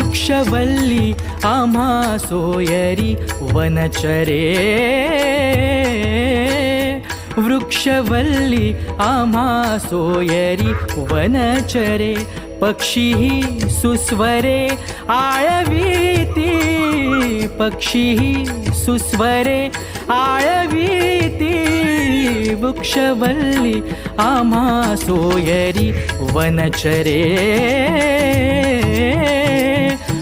वृक्षवल्ली आम्हा सोयरी वनचरे, वृक्षवल्ली आम्हा सोयरी वनचरे, पक्षीही सुस्वरे आळवीती, पक्षीही सुस्वरे आळवीती, वृक्षवल्ली आम्हा सोयरी वनचरे,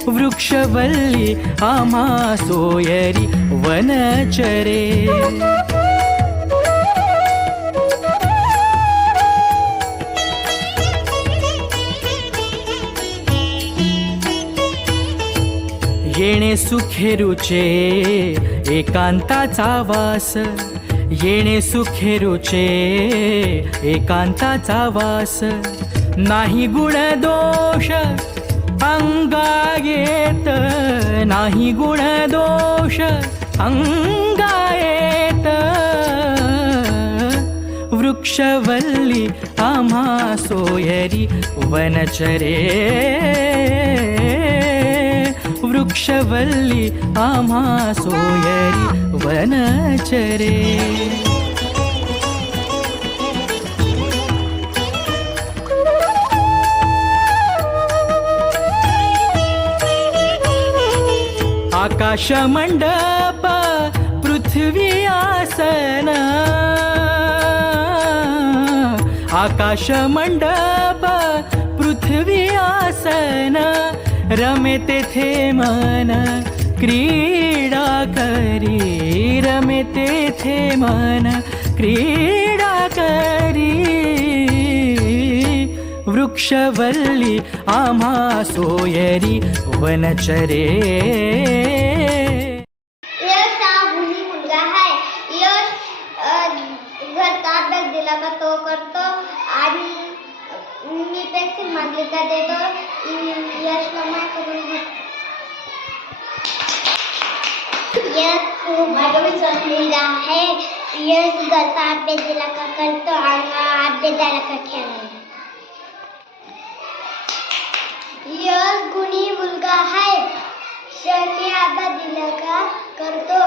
वृक्षवल्ली आम्हा सोयरी वनचरे. येणे सुखेरुचे एकांताचा वास, येणे सुखेरुचे एकांताचा वास, नाही गुण दोष अंगा येत, नाही गुण दोष अंगा येत, वृक्षवल्ली आम्हा सोयरी वनचरे, वृक्षवल्ली आम्हा सोयरी वनचरे. आकाश मंडप पृथ्वी आसन, आकाश मंडप पृथ्वी आसन, रमे तेथे मन क्रीडा करी, रमे तेथे मन क्रीडा करी, वृक्षवल्ली आम्हा सोयरी वनचरे. यश हा गुणी मुलगा आहे. यश घरचा अभ्यास दिला का तो करतो आणि मी पेन्सिल मागली का देतो. यश माझ्याकडून यश खूप मुलगा आहे. यश घरचा अभ्यास दिला का करतो आणि अभ्यास द्यायला का खेळायला. यश गुणी मुलगा आहे. शनी अभ्यास दिला का करतो.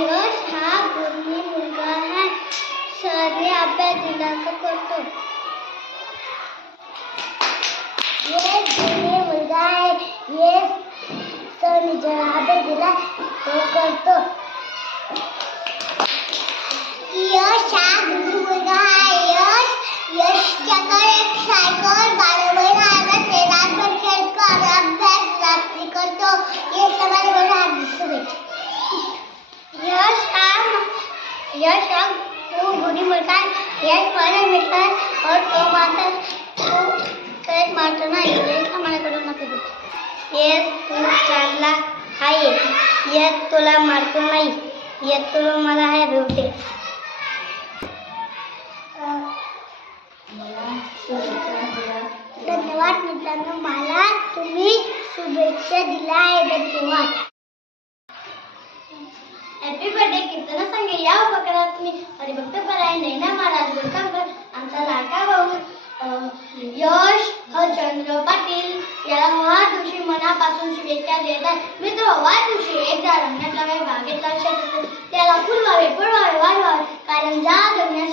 यश हा गुणी मुलगा आहे. शनी अभ्यास दिला का करतो. यश गुणी मुलगा आहे. यश शनी जर अभ्यास दिला तो करतो. यश हा गुणी मुलगा आहे. यशच्याकडे एक सायकल बाळाबळ आहे. ते रातभर खेळतो आणि अभ्यास रात्री करतो. यशला माझ्याकडे हात दिसतो. यश हा खूप गुणी मुलगा आहे. यश मला मिळतात और तो मारतो नाही. यशला माझ्याकडून नको देतो. यश खूप चांगला आहे. यश तुला मारतो नाही. यश तुला मला आहे भेटते. धन्यवाद मित्रांनो, मला तुम्ही शुभेच्छा दिल्या आहे. धन्यवाद. हॅपी बर्थडे कीर्तना सांगे या उपक्रमात तुम्ही हरिभक्त पराय नैना महाराज गोरकांकर आमचा लाडका भाऊ यश हरचंद्र पाटील याला वाढदिवशी मनापासून शुभेच्छा देत आहे. मित्र, वाढदिवशी एक झाड आणण्यातला वेळ बागेतला शेत त्याला फुलवावे फुलवावे वाढवावे, कारण ज्या जगण्यात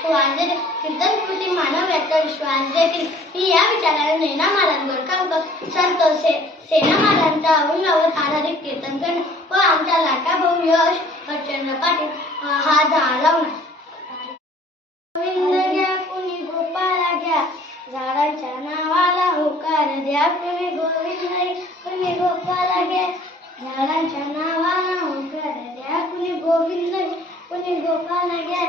श्वास देते कीर्तन कृती मानव याचा विश्वास देतील. ही या विचाराने नैना महाराज गोरकांकर संत सेना महाराजांचा अविनवत आधारित कीर्तन करणं व आमचा लाडका भाऊ यश हरचंद्र पाटील हा झाड लावणार. गोविंद घ्या कुणी गोपाला घ्या, झाडांच्या नावाला होकार द्या. कुणी गोविंद कुणी गोपाला घ्या, झाडांच्या नावाला होकार द्या. कुणी गोविंद कुणी गोपाला घ्या,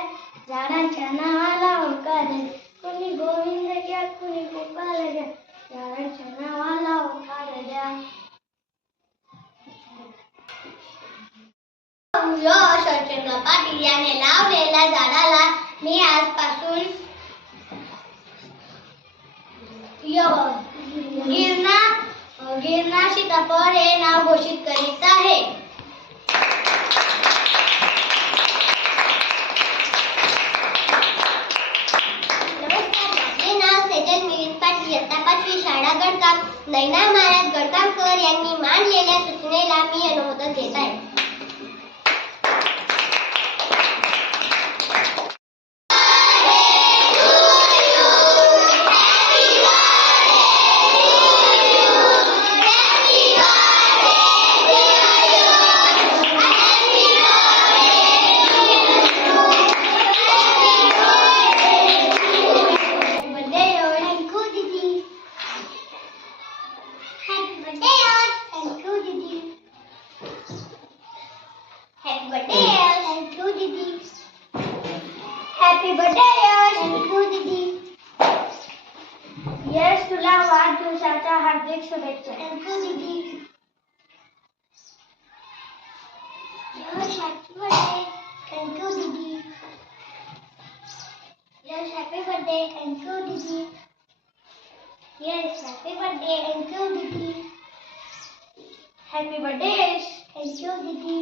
झाडांच्या नावाला होकार द्या. कुणी गोविंद घ्या कुणी गोपाला घ्या, झाडांच्या नावाला होकार द्या. यश हरचंद्र पाटील याने लावलेल्या झाडाला मी आजपासून गिरणा सीताफळ हे नाव घोषित करीत आहे. नमस्कार, माझे नाव रचनेला मी अनुमोदन देत आहे. हॅपी बर्थडे थँक्यू दीदी. यश तुला वाढदिवसाच्या हार्दिक शुभेच्छा. थँक्यू दीदी. यश हॅपी बर्थडे. थँक्यू दीदी. यश हॅपी बर्थडे. थँक्यू दीदी. यश हॅपी बर्थडे. थँक्यू दीदी. हॅपी बर्थडे यश. थँक्यू दीदी.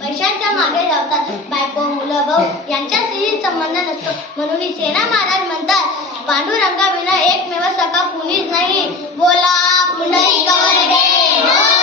पैशांच्या मागे धावतात. बायको मुलं भाऊ यांच्याशी संबंध नसतो. म्हणून सेना महाराज म्हणतात पांडुरंगाविना एकमेव सखा कुणीच नाही. बोला पुंडलिक वरदे.